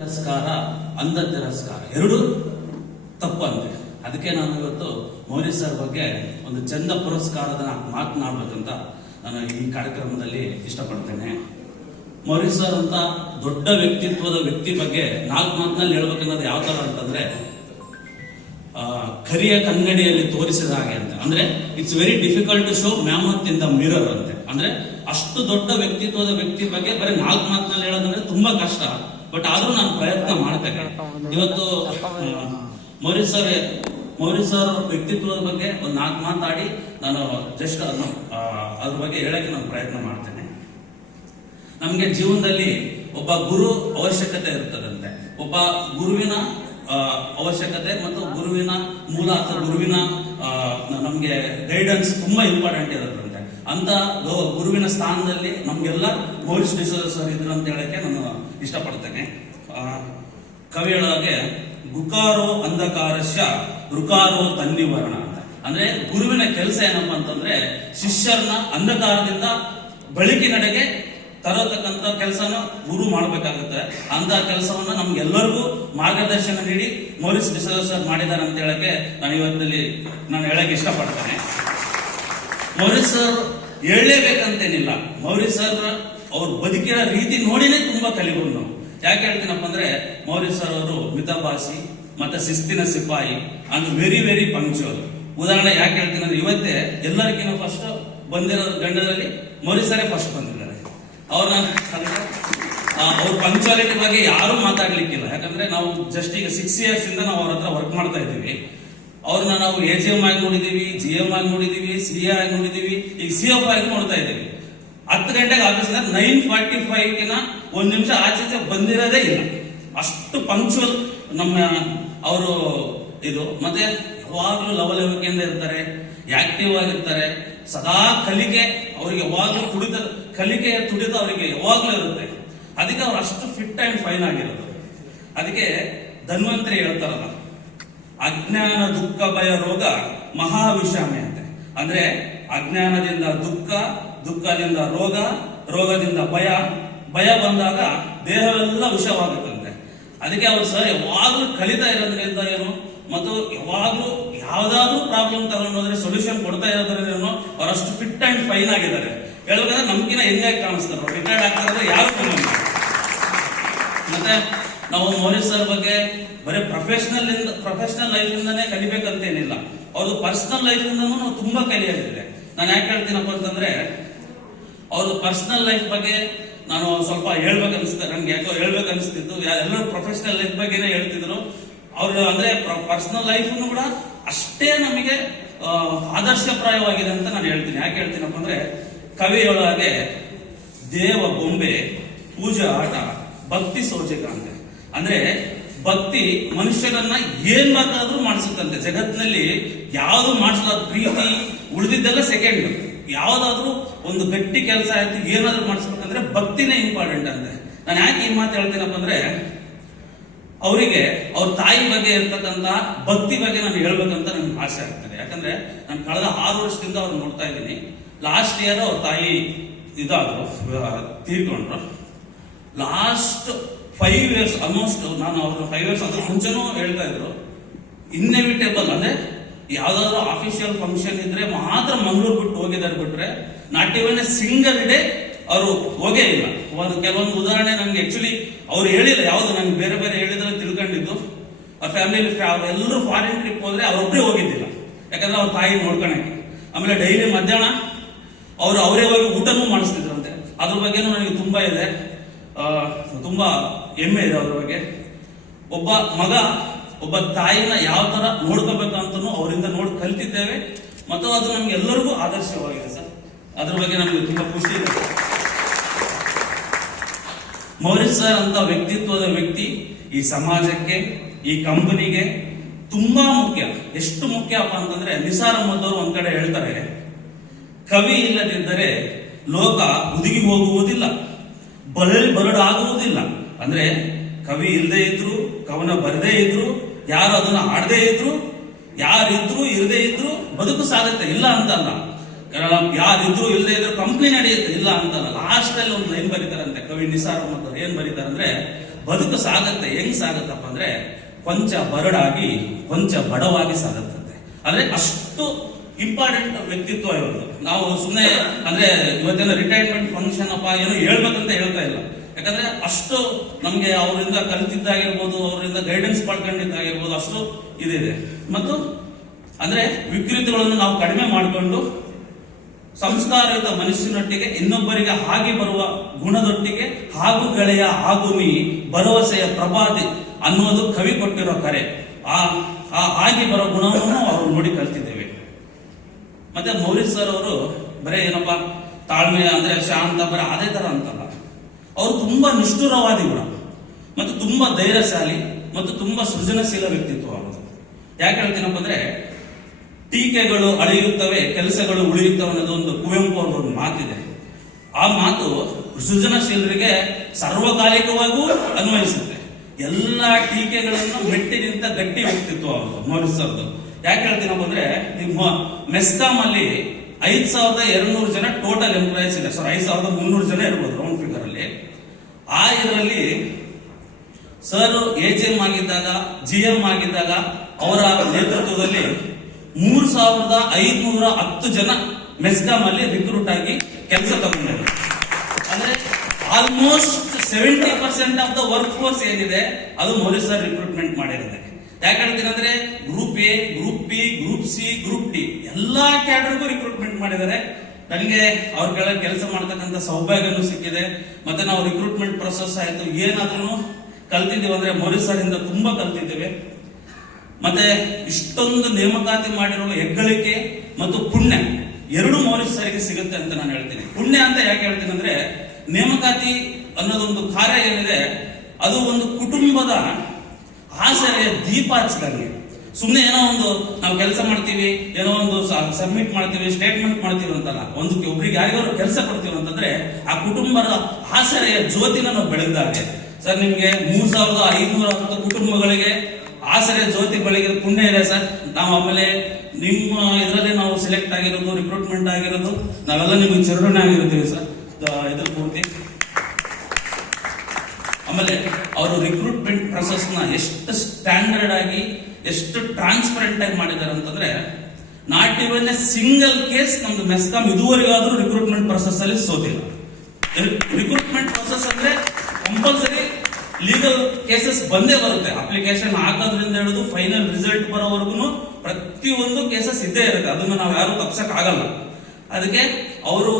ತಿರಸ್ಕಾರ ಅಂಧ ತಿರಸ್ಕಾರ ಎರಡು ತಪ್ಪಂತೆ. ಅದಕ್ಕೆ ನಾನು ಇವತ್ತು ಮೌರ್ಯ ಸರ್ ಬಗ್ಗೆ ಒಂದು ಚಂದ ಪುರಸ್ಕಾರದ ಮಾತನಾಡಬೇಕಂತ ನಾನು ಈ ಕಾರ್ಯಕ್ರಮದಲ್ಲಿ ಇಷ್ಟಪಡ್ತೇನೆ. ಮೌರ್ಯ ಸರ್ ಅಂತ ದೊಡ್ಡ ವ್ಯಕ್ತಿತ್ವದ ವ್ಯಕ್ತಿ ಬಗ್ಗೆ 4 ಮಾತಿನಲ್ಲಿ ಹೇಳ್ಬೇಕನ್ನೋದು ಯಾವ ತರ ಅಂತಂದ್ರೆ, ಕರಿಯ ಕನ್ನಡಿಯಲ್ಲಿ ತೋರಿಸಿದ ಹಾಗೆ ಅಂತ. ಅಂದ್ರೆ it's very difficult to show mammoth in the mirror ಅಂತೆ. ಅಂದ್ರೆ ಅಷ್ಟು ದೊಡ್ಡ ವ್ಯಕ್ತಿತ್ವದ ವ್ಯಕ್ತಿ ಬಗ್ಗೆ ಬರೀ 4 ಮಾತಿನಲ್ಲಿ ಹೇಳೋದಂದ್ರೆ ತುಂಬಾ ಕಷ್ಟ. ಬಟ್ ಆದ್ರೂ ನಾನು ಪ್ರಯತ್ನ ಮಾಡ್ತೇನೆ. ಇವತ್ತು ಮೌರ್ಯ ಸರ್ ವ್ಯಕ್ತಿತ್ವದ ಬಗ್ಗೆ ಒಂದು 4 ಮಾತಾಡಿ ನಾನು ಜಸ್ಟ್ ಅದ್ರ ಬಗ್ಗೆ ಹೇಳಕ್ಕೆ ನಾನು ಪ್ರಯತ್ನ ಮಾಡ್ತೇನೆ. ನಮ್ಗೆ ಜೀವನದಲ್ಲಿ ಒಬ್ಬ ಗುರು ಅವಶ್ಯಕತೆ ಇರ್ತದಂತೆ. ಒಬ್ಬ ಗುರುವಿನ ಅವಶ್ಯಕತೆ ಮತ್ತು ಗುರುವಿನ ಮೂಲ ಅಥವಾ ಗುರುವಿನ ನಮ್ಗೆ ಗೈಡೆನ್ಸ್ ತುಂಬಾ ಇಂಪಾರ್ಟೆಂಟ್ ಇರುತ್ತಂತೆ. ಅಂತ ಗುರುವಿನ ಸ್ಥಾನದಲ್ಲಿ ನಮ್ಗೆಲ್ಲ ಮೌರ್ಯ ಡಿಸೋಜ ಸರ್ ಇದ್ರು ಅಂತ ಹೇಳಕ್ಕೆ ನಾನು ಇಷ್ಟಪಡ್ತೇನೆ. ಕವಿಯೊಳಗೆ ಗುಕಾರೋ ಅಂಧಕಾರಸ್ಯ ಋಕಾರೋ ತನ್ನಿವರ್ಣ ಅಂತ. ಅಂದ್ರೆ ಗುರುವಿನ ಕೆಲಸ ಏನಪ್ಪಾ ಅಂತಂದ್ರೆ ಶಿಷ್ಯರನ್ನ ಅಂಧಕಾರದಿಂದ ಬೆಳಕಿನೆಡೆಗೆ ತರತಕ್ಕಂತ ಕೆಲಸನ ಗುರು ಮಾಡಬೇಕಾಗುತ್ತೆ. ಅಂತ ಕೆಲಸವನ್ನ ನಮ್ಗೆಲ್ಲರಿಗೂ ಮಾರ್ಗದರ್ಶನ ನೀಡಿ ಮೌರ್ಯ ಡಿಸೋಜ ಸರ್ ಮಾಡಿದ್ದಾರೆ ಅಂತ ಹೇಳಕ್ಕೆ ನಾನು ಇವತ್ತಲ್ಲಿ ಹೇಳಕ್ಕೆ ಇಷ್ಟಪಡ್ತೇನೆ. ಮೌರ್ಯ ಸರ್ ಹೇಳಲೇಬೇಕಂತೇನಿಲ್ಲ. ಮೌರ್ಯ ಸರ್ ಅವ್ರು ಬದುಕಿರೋ ರೀತಿ ನೋಡಿನೇ ತುಂಬಾ ಕಲಿಬಹುದು ನಾವು. ಯಾಕೆ ಹೇಳ್ತೀನಪ್ಪ ಅಂದ್ರೆ, ಮೌರ್ಯ ಸರ್ ಅವರು ಮಿತಭಾಷಿ ಮತ್ತೆ ಶಿಸ್ತಿನ ಸಿಪಾಯಿ ಅಂಡ್ ವೆರಿ ವೆರಿ ಪಂಕ್ಚುವಲ್. ಉದಾಹರಣೆ ಯಾಕೆ ಹೇಳ್ತೀನಿ ಅಂದ್ರೆ, ಇವತ್ತೇ ಎಲ್ಲರಿಗಿಂತ ಫಸ್ಟ್ ಬಂದಿರೋ ಗಂಡದಲ್ಲಿ ಮೌರ್ಯ ಸರೇ ಫಸ್ಟ್ ಬಂದಿದ್ದಾರೆ. ಅವ್ರ ಪಂಕ್ಚುಯಾಲಿಟಿ ಬಗ್ಗೆ ಯಾರು ಮಾತಾಡ್ಲಿಕ್ಕಿಲ್ಲ. ಯಾಕಂದ್ರೆ ನಾವು ಜಸ್ಟ್ ಈಗ 6 years ಇಂದ ನಾವು ಅವ್ರ ಹತ್ರ ವರ್ಕ್ ಮಾಡ್ತಾ ಇದ್ದೀವಿ. ಅವ್ರನ್ನ ನಾವು AGM ಆಗಿ ನೋಡಿದೀವಿ, GM ಆಗಿ ನೋಡಿದೀವಿ, CA ಆಗಿ ನೋಡಿದೀವಿ, ಈಗ CFO ಆಗಿ ನೋಡ್ತಾ ಇದ್ದೀವಿ. 10 ಗಂಟೆಗೆ ಆಫೀಸ್ 9:45 1 ನಿಮಿಷ ಆಚೆ ಬಂದಿರೋದೇ ಇಲ್ಲ. ಅಷ್ಟು ಪಂಕ್ಚುವಲ್ ನಮ್ಮ ಅವರು ಇದು. ಮತ್ತೆ ಯಾವಾಗ್ಲೂ ಲವಲವಿಕೆಯಿಂದ ಇರ್ತಾರೆ, ಆಕ್ಟಿವ್ ಆಗಿರ್ತಾರೆ, ಸದಾ ಕಲಿಕೆ ಅವ್ರಿಗೆ ಯಾವಾಗ್ಲೂ ಕಲಿಕೆಯ ತುಡಿತ ಅವರಿಗೆ ಯಾವಾಗ್ಲೂ ಇರುತ್ತೆ. ಅದಕ್ಕೆ ಅವ್ರು ಅಷ್ಟು ಫಿಟ್ ಅಂಡ್ ಫೈನ್ ಆಗಿರೋದು. ಅದಕ್ಕೆ ಧನ್ವಂತರಿ ಹೇಳ್ತಾರಲ್ಲ, ಅಜ್ಞಾನ ದುಃಖ ಭಯ ರೋಗ ಮಹಾವಿಷಾಮೆ ಅಂತೆ. ಅಂದ್ರೆ ಅಜ್ಞಾನದಿಂದ ದುಃಖ, ದುಃಖದಿಂದ ರೋಗ, ರೋಗದಿಂದ ಭಯ ಬಂದಾಗ ದೇಹವೆಲ್ಲ ವಿಷವಾಗುತ್ತಂತೆ. ಅದಕ್ಕೆ ಅವರು ಸರ್ ಯಾವಾಗ್ಲೂ ಕಲಿತಾ ಇರೋದ್ರಿಂದ ಏನು, ಮತ್ತು ಯಾವಾಗ್ಲೂ ಯಾವ್ದಾದ್ರು ಪ್ರಾಬ್ಲಮ್ ತಗೊಂಡೋದ್ರೆ ಸೊಲ್ಯೂಷನ್ ಕೊಡ್ತಾ ಇರೋದ್ರಿಂದ ಅವರಷ್ಟು ಫಿಟ್ ಅಂಡ್ ಫೈನ್ ಆಗಿದ್ದಾರೆ. ಹೇಳ್ಬೇಕಂದ್ರೆ ನಮ್ಗಿನ ಹೆಂಗಾಗಿ ಕಾಣಿಸ್ತಾರೆ. ರಿಟೈರ್ಡ್ ಆಗ್ತಾರೆ ಯಾರು ಕಾಣಲ್ಲ. ಮತ್ತೆ ನಾವು ಮೌರ್ಯ ಸರ್ ಬಗ್ಗೆ ಬರೀ ಪ್ರೊಫೆಷನಲ್ ಲೈಫ್ ಇಂದಾನೇ ಕಲಿಬೇಕಂತೇನಿಲ್ಲ, ಅವ್ರದ್ದು ಪರ್ಸನಲ್ ಲೈಫ್ ಇಂದನೂ ನಾವು ತುಂಬಾ ಕಲಿಯಾಗಿದೆ. ನಾನು ಯಾಕೆ ಹೇಳ್ತೀನಪ್ಪ ಅಂತಂದ್ರೆ, ಅವ್ರದ್ದು ಪರ್ಸನಲ್ ಲೈಫ್ ಬಗ್ಗೆ ನಾನು ಸ್ವಲ್ಪ ಹೇಳ್ಬೇಕನ್ನಿಸ್ತಾರೆ. ನನ್ಗೆ ಯಾಕೋ ಹೇಳ್ಬೇಕನ್ನಿಸ್ತಿತ್ತು. ಎಲ್ಲರೂ ಪ್ರೊಫೆಷನಲ್ ಲೈಫ್ ಬಗ್ಗೆನೇ ಹೇಳ್ತಿದ್ರು. ಅವ್ರು ಅಂದ್ರೆ ಪರ್ಸನಲ್ ಲೈಫ್ ಕೂಡ ಅಷ್ಟೇ ನಮಗೆ ಆದರ್ಶಪ್ರಾಯವಾಗಿದೆ ಅಂತ ನಾನು ಹೇಳ್ತೀನಿ. ಯಾಕೆ ಹೇಳ್ತೀನಪ್ಪ ಅಂದ್ರೆ, ಕವಿಯೊಳಗೆ ದೇವ ಬೊಂಬೆ, ಪೂಜಾ ಆಟ, ಭಕ್ತಿ ಸೋಚಕ ಅಂತೆ. ಅಂದ್ರೆ ಭಕ್ತಿ ಮನುಷ್ಯರನ್ನ ಏನ್ ಬೇಕಾದ್ರೂ ಮಾಡಿಸುತ್ತಂತೆ. ಜಗತ್ತಿನಲ್ಲಿ ಯಾವ್ದು ಮಾಡಿಸಲಾದ ಪ್ರೀತಿ ಉಳಿದಿದ್ದೆಲ್ಲ ಸೆಕೆಂಡ್. ಯಾವ್ದಾದ್ರು ಒಂದು ಗಟ್ಟಿ ಕೆಲಸ ಆಯ್ತು, ಏನಾದ್ರು ಮಾಡಿಸ್ಬೇಕಂದ್ರೆ ಭಕ್ತಿನೇ ಇಂಪಾರ್ಟೆಂಟ್ ಅಂತೆ. ನಾನು ಯಾಕೆ ಈ ಮಾತು ಹೇಳ್ತೀನಪ್ಪ ಅಂದ್ರೆ, ಅವರಿಗೆ ಅವ್ರ ತಾಯಿ ಬಗ್ಗೆ ಇರ್ತಕ್ಕಂಥ ಭಕ್ತಿ ಬಗ್ಗೆ ನಾನು ಹೇಳ್ಬೇಕಂತ ನನ್ಗೆ ಆಸೆ ಆಗ್ತದೆ. ಯಾಕಂದ್ರೆ ನಾನು ಕಳೆದ 6 ವರ್ಷದಿಂದ ಅವ್ರು ನೋಡ್ತಾ ಇದ್ದೀನಿ. ಲಾಸ್ಟ್ ಇಯರ್ ಅವ್ರ ತಾಯಿ ಇದಾದ್ರು, ತೀರ್ಕೊಂಡ್ರು. ಲಾಸ್ಟ್ 5 years ಆಲ್ಮೋಸ್ಟ್ ನಾನು ಅವ್ರ 5 years ಅದ್ರ ಮುಂಚೆನೂ ಹೇಳ್ತಾ ಇದ್ರು, ಇನ್ನೆವಿಟೇಬಲ್ ಅಂದ್ರೆ ಯಾವ್ದಾದ್ರು ಆಫಿಷಿಯಲ್ ಫಂಕ್ಷನ್ ಇದ್ರೆ ಮಾತ್ರ ಮಂಗಳೂರು ಬಿಟ್ಟು ಹೋಗಿದ್ದಾರೆ, ಬಿಟ್ರೆ not even A single day ಅವರು ಹೋಗೇ ಇಲ್ಲ. ಕೆಲವೊಂದು ಉದಾಹರಣೆ ನನಗೆ ಆಕ್ಚುಲಿ ಅವ್ರು ಹೇಳಿಲ್ಲ, ಯಾವ್ದು ನನಗೆ ಬೇರೆ ಬೇರೆ ಹೇಳಿದ್ರೆ ತಿಳ್ಕೊಂಡಿದ್ದು. ಅವ್ರ ಫ್ಯಾಮಿಲಿ ಎಲ್ಲರೂ ಫಾರಿನ್ ಟ್ರಿಪ್ ಹೋದ್ರೆ ಅವ್ರೊಬ್ಬರೇ ಹೋಗಿದ್ದಿಲ್ಲ, ಯಾಕಂದ್ರೆ ಅವ್ರ ತಾಯಿ ನೋಡ್ಕೊಳಕ್ಕೆ. ಆಮೇಲೆ ಡೈಲಿ ಮಧ್ಯಾಹ್ನ ಅವರೇ ಹೋಗಿ ಊಟನೂ ಮಾಡಿಸ್ತಿದ್ರಂತೆ. ಅದ್ರ ಬಗ್ಗೆನೂ ನನಗೆ ತುಂಬಾ ಇದೆ, ತುಂಬಾ ಹೆಮ್ಮೆ ಇದೆ ಅವ್ರ ಬಗ್ಗೆ. ಒಬ್ಬ ಮಗ ಒಬ್ಬ ತಾಯಿನ ಯಾವ ತರ ನೋಡ್ಕೋಬೇಕಂತನೂ ಅವರಿಂದ ನೋಡಿ ಕಲ್ತಿದ್ದೇವೆ, ಮತ್ತು ಅದು ನಮ್ಗೆ ಎಲ್ಲರಿಗೂ ಆದರ್ಶವಾಗಿದೆ ಸರ್. ಅದ್ರ ಬಗ್ಗೆ ನಮ್ಗೆ ತುಂಬಾ ಖುಷಿ ಇದೆ. ಮೌರ್ಯ ಸರ್ ಅಂತ ವ್ಯಕ್ತಿತ್ವದ ವ್ಯಕ್ತಿ ಈ ಸಮಾಜಕ್ಕೆ, ಈ ಕಂಪನಿಗೆ ತುಂಬಾ ಮುಖ್ಯ. ಎಷ್ಟು ಮುಖ್ಯಪ್ಪ ಅಂತಂದ್ರೆ, ನಿಸಾರ್ ಅಹಮದ್ ಅವರು ಒಂದ್ ಕಡೆ ಹೇಳ್ತಾರೆ, ಕವಿ ಇಲ್ಲದಿದ್ದರೆ ಲೋಕ ಹುದುಗಿ ಹೋಗುವುದಿಲ್ಲ, ಬರಡಾಗುವುದಿಲ್ಲ. ಅಂದ್ರೆ ಕವಿ ಇಲ್ಲದೆ ಇದ್ರು, ಕವನ ಬರದೇ ಇದ್ರು, ಯಾರು ಅದನ್ನ ಆಡದೇ ಇದ್ರು, ಯಾರಿದ್ರು ಇರದೇ ಇದ್ರು ಬದುಕು ಸಾಗುತ್ತೆ, ಇಲ್ಲ ಅಂತಲ್ಲ. ಯಾರಿದ್ರು ಇಲ್ಲದೆ ಇದ್ರು ಕಂಪ್ನಿ ನಡೆಯುತ್ತೆ, ಇಲ್ಲ ಅಂತಲ್ಲ. ಲಾಸ್ಟ್ ಅಲ್ಲಿ ಒಂದು ಲೈನ್ ಬರೀತಾರಂತೆ ಕವಿ ನಿಸಾರ್ ಅಹಮದ್. ಏನ್ ಬರೀತಾರಂದ್ರೆ, ಬದುಕು ಸಾಗತ್ತೆ. ಹೆಂಗ್ ಸಾಗತ್ತಪ್ಪ ಅಂದ್ರೆ ಕೊಂಚ ಬರಡಾಗಿ ಕೊಂಚ ಬಡವಾಗಿ ಸಾಗತ್ತಂತೆ. ಅಂದ್ರೆ ಅಷ್ಟು ಇಂಪಾರ್ಟೆಂಟ್ ವ್ಯಕ್ತಿತ್ವ ಇರೋದು. ನಾವು ಸುಮ್ಮನೆ ಅಂದ್ರೆ ಇವತ್ತಿನ ರಿಟೈರ್ಮೆಂಟ್ ಫಂಕ್ಷನ್ ಅಪ್ಪ ಏನೋ ಹೇಳ್ಬೇಕಂತ ಹೇಳ್ತಾ ಇಲ್ಲ. ಯಾಕಂದ್ರೆ ಅಷ್ಟು ನಮ್ಗೆ ಅವರಿಂದ ಕಲಿತಿದ್ದಾಗಿರ್ಬೋದು, ಅವರಿಂದ ಗೈಡೆನ್ಸ್ ಪಡ್ಕೊಂಡಿದ್ದಾಗಿರ್ಬೋದು, ಅಷ್ಟು ಇದಿದೆ. ಮತ್ತು ಅಂದ್ರೆ ವಿಕೃತಿಗಳನ್ನು ನಾವು ಕಡಿಮೆ ಮಾಡಿಕೊಂಡು ಸಂಸ್ಕಾರಯುತ ಮನಸ್ಸಿನೊಟ್ಟಿಗೆ ಇನ್ನೊಬ್ಬರಿಗೆ ಹಾಗೆ ಬರುವ ಗುಣದೊಟ್ಟಿಗೆ ಹಾಗೂ ಗೆಳೆಯ ಹಾಗೂ ನೀ ಭರವಸೆಯ ಪ್ರಭಾತಿ ಅನ್ನೋದು ಕವಿ ಕೊಟ್ಟಿರೋ ಕರೆ. ಆ ಹಾಗೆ ಬರೋ ಗುಣವನ್ನು ಅವರು ನೋಡಿ ಕಲ್ತಿದ್ದೇವೆ. ಮತ್ತೆ ಮೌರಿಸ್ ಸರ್ ಅವರು ಬರೇ ಏನಪ್ಪಾ ತಾಳ್ಮೆ ಅಂದ್ರೆ ಶಾಂತ ಬರೀ ಅದೇ ತರ ಅಂತಲ್ಲ, ಅವರು ತುಂಬಾ ನಿಷ್ಠುರವಾದಿ ಗುಣ ಮತ್ತು ತುಂಬಾ ಧೈರ್ಯಶಾಲಿ ಮತ್ತು ತುಂಬಾ ಸೃಜನಶೀಲ ವ್ಯಕ್ತಿತ್ವ ಅವರು. ಯಾಕೆ ಹೇಳ್ತೀನಪ್ಪ ಅಂದ್ರೆ ಟೀಕೆಗಳು ಅಳಿಯುತ್ತವೆ, ಕೆಲಸಗಳು ಉಳಿಯುತ್ತವೆ ಅನ್ನೋದು ಒಂದು ಕುವೆಂಪು ಅವರ ಒಂದು ಮಾತಿದೆ. ಆ ಮಾತು ಸೃಜನಶೀಲರಿಗೆ ಸರ್ವಕಾಲಿಕವಾಗೂ ಅನ್ವಯಿಸುತ್ತೆ. ಎಲ್ಲ ಟೀಕೆಗಳನ್ನು ಮೆಟ್ಟಿ ನಿಂತ ಗಟ್ಟಿ ವ್ಯಕ್ತಿತ್ವ ಅವರು ಮೌರಿಸ್ ಅವ್ರದ್ದು. ಯಾಕೆ ಹೇಳ್ತೀನಪ್ಪ ಅಂದ್ರೆ ನಿಮ್ಮ ಮೆಸ್ಕಾಂ ಅಲ್ಲಿ 5200 ಜನ ಟೋಟಲ್ ಎಂಪ್ಲಾಯೀಸ್ ಇದೆ. 5300 ಜನ ಇರ್ಬೋದು ರೌಂಡ್ ಫಿಗರ್ ಅಲ್ಲಿ. ಆ ಇದರಲ್ಲಿ ಸರ್ ಎಜಿಎಂ ಆಗಿದ್ದಾಗ, ಜಿಎಂ ಆಗಿದ್ದಾಗ ಅವರ ನೇತೃತ್ವದಲ್ಲಿ 3510 ಜನ ಮೆಸ್ಕಾಂ ಅಲ್ಲಿ ರಿಕ್ರೂಟ್ ಆಗಿ ಕೆಲಸ ತಗೊಂಡಿದ್ದಾರೆ. ಅಂದ್ರೆ almost 70% of the work force ಏನಿದೆ ಅದು ಮೌರಿಸ್ ಸರ್ ರಿಕ್ರೂಟ್ಮೆಂಟ್ ಮಾಡಿರೋದೆ. ಯಾಕೆ ಹೇಳ್ತೀನಿ ಅಂದ್ರೆ group A, group B, group C, group D ಎಲ್ಲಾ ಕ್ಯಾಡರ್ಗೂ ರಿಕ್ರೂಟ್ಮೆಂಟ್ ಮಾಡಿದ್ದಾರೆ. ನನಗೆ ಅವ್ರ ಕೆಳಗೆ ಕೆಲಸ ಮಾಡ್ತಕ್ಕಂಥ ಸೌಭಾಗ್ಯನೂ ಸಿಕ್ಕಿದೆ. ಮತ್ತೆ ನಾವು ರಿಕ್ರೂಟ್ಮೆಂಟ್ ಪ್ರೊಸೆಸ್ ಆಯ್ತು, ಏನಾದ್ರೂ ಕಲ್ತಿದ್ದೀವಿ ಅಂದ್ರೆ ಮೌರಿಸ್ ಸರ್ ಇಂದ ತುಂಬಾ ಕಲ್ತಿದ್ದೇವೆ. ಮತ್ತೆ ಇಷ್ಟೊಂದು ನೇಮಕಾತಿ ಮಾಡಿರುವ ಹೆಗ್ಗಳಿಕೆ ಮತ್ತು ಪುಣ್ಯ ಎರಡು ಮೌರಿಸ್ ಸರ್ಗೆ ಸಿಗುತ್ತೆ ಅಂತ ನಾನು ಹೇಳ್ತೀನಿ. ಪುಣ್ಯ ಅಂತ ಯಾಕೆ ಹೇಳ್ತೀನಿ ಅಂದ್ರೆ ನೇಮಕಾತಿ ಅನ್ನೋದೊಂದು ಕಾರ್ಯ ಏನಿದೆ ಅದು ಒಂದು ಕುಟುಂಬದ ಆಸರೆಯ ದೀಪ ಹಚ್ಚಿದಂಗೆ. ಸುಮ್ಮನೆ ಏನೋ ಒಂದು ನಾವು ಕೆಲಸ ಮಾಡ್ತೀವಿ, ಏನೋ ಒಂದು ಸಬ್ಮಿಟ್ ಮಾಡ್ತೀವಿ, ಸ್ಟೇಟ್ಮೆಂಟ್ ಮಾಡ್ತೀವಿ ಅಂತಲ್ಲ. ಒಬ್ರಿಗೆ ಯಾರಿಗಾದ್ರು ಕೆಲಸ ಕೊಡ್ತೀವಿ ಅಂತಂದ್ರೆ ಆ ಕುಟುಂಬದ ಆಸರೆಯ ಜ್ಯೋತಿನ ನಾವು ಬೆಳೆದಾಗೆ. ಸರ್ ನಿಮ್ಗೆ 3510 ಕುಟುಂಬಗಳಿಗೆ ಆಸರೆ ಜ್ಯೋತಿ ಬೆಳಗಿದ ಪುಣ್ಯ ಇದೆ ಸರ್. ನಾವು ಆಮೇಲೆ ನಿಮ್ಮ ಇದರಲ್ಲಿ ನಾವು ಸೆಲೆಕ್ಟ್ ಆಗಿರೋದು, ರಿಕ್ರೂಟ್ಮೆಂಟ್ ಆಗಿರೋದು, ನಾವೆಲ್ಲ ನಿಮಗೆ ಚಿರಋಣಿ ಆಗಿರ್ತೀವಿ ಸರ್ ಇದ್ರ ಪೂರ್ತಿ. ಆಮೇಲೆ ಅವರು ರಿಕ್ರೂಟ್ಮೆಂಟ್ ಪ್ರೊಸೆಸ್ ನ ಎಷ್ಟು ಸ್ಟ್ಯಾಂಡರ್ಡ್ ಆಗಿ, ಎಷ್ಟು ಟ್ರಾನ್ಸ್ಪರೆಂಟ್ ಆಗಿ ಮಾಡಿದ್ದಾರೆ ಅಂತಂದ್ರೆ not even A single case ನಮ್ದು ಮೆಸ್ಕಾಂ ಇದುವರೆಗಾದ್ರೂ ರಿಕ್ರೂಟ್ಮೆಂಟ್ ಪ್ರೊಸೆಸ್ ಅಲ್ಲಿ ಸೋತಿಲ್ಲ. ರಿಕ್ರೂಟ್ಮೆಂಟ್ ಪ್ರೊಸೆಸ್ ಅಂದ್ರೆ ಕಂಪಲ್ಸರಿ ಲೀಗಲ್ ಕೇಸಸ್ ಬಂದೇ ಬರುತ್ತೆ. ಅಪ್ಲಿಕೇಶನ್ ಹಾಕೋದ್ರಿಂದ ಹಿಡಿದು ಫೈನಲ್ ರಿಸಲ್ಟ್ ಬರೋವರೆಗೂ ಪ್ರತಿಯೊಂದು ಕೇಸಸ್ ಇದ್ದೇ ಇರುತ್ತೆ. ಅದನ್ನು ನಾವು ಯಾರು ತಪ್ಸಕ್ ಆಗಲ್ಲ. ಅದಕ್ಕೆ ಅವರು